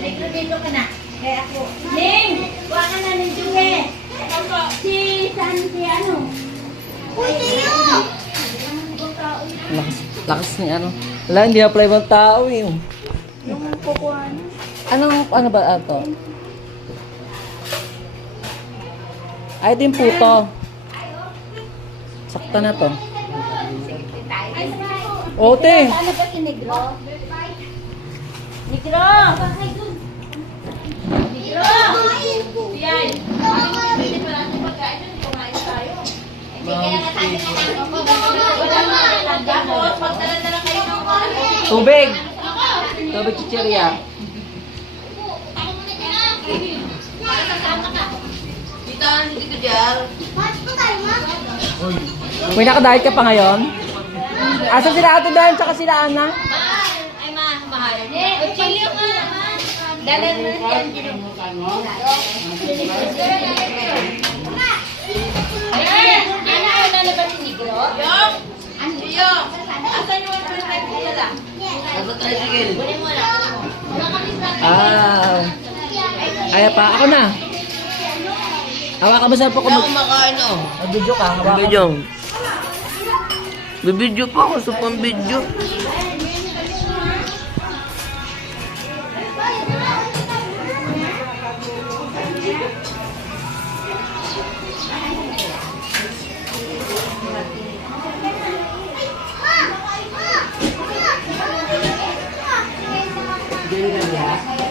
Negro dito ka na. Kaya ako. Ning! Kuha ka na ng Juwe. Saan si ano? Uy, Tiyo! Lakas ni ano. Wala, hindi apply bang tao eh. Yung kukuha na. Ano ba ito? Ay, ito yung puto. Sakta na to. Ote! Ano ba si Negro? Negro! Negro! Yan! Pwede pala natin pagkain yun. Kumain tayo. Hindi kaya natin na tapos magdala na lang kayo ng Tubig! Tubig chichirya. Dito ka dyan. May nakadiet ka pa ngayon? Asa sila Ate Dan tsaka sila Ana? Ay, mahal. Chili ka. Dalan mo yan. Ano ang lalabas si Negro? Yung? Iyo. Asan yung 1.5 ko lang? Kunin mo lang. Ay pa, ako na. Hawakan mo sa po ko. Kumakain oh. Mag-video ka, hawakan. Video. Bibidyo pa ako sa pang-video. Ganyan.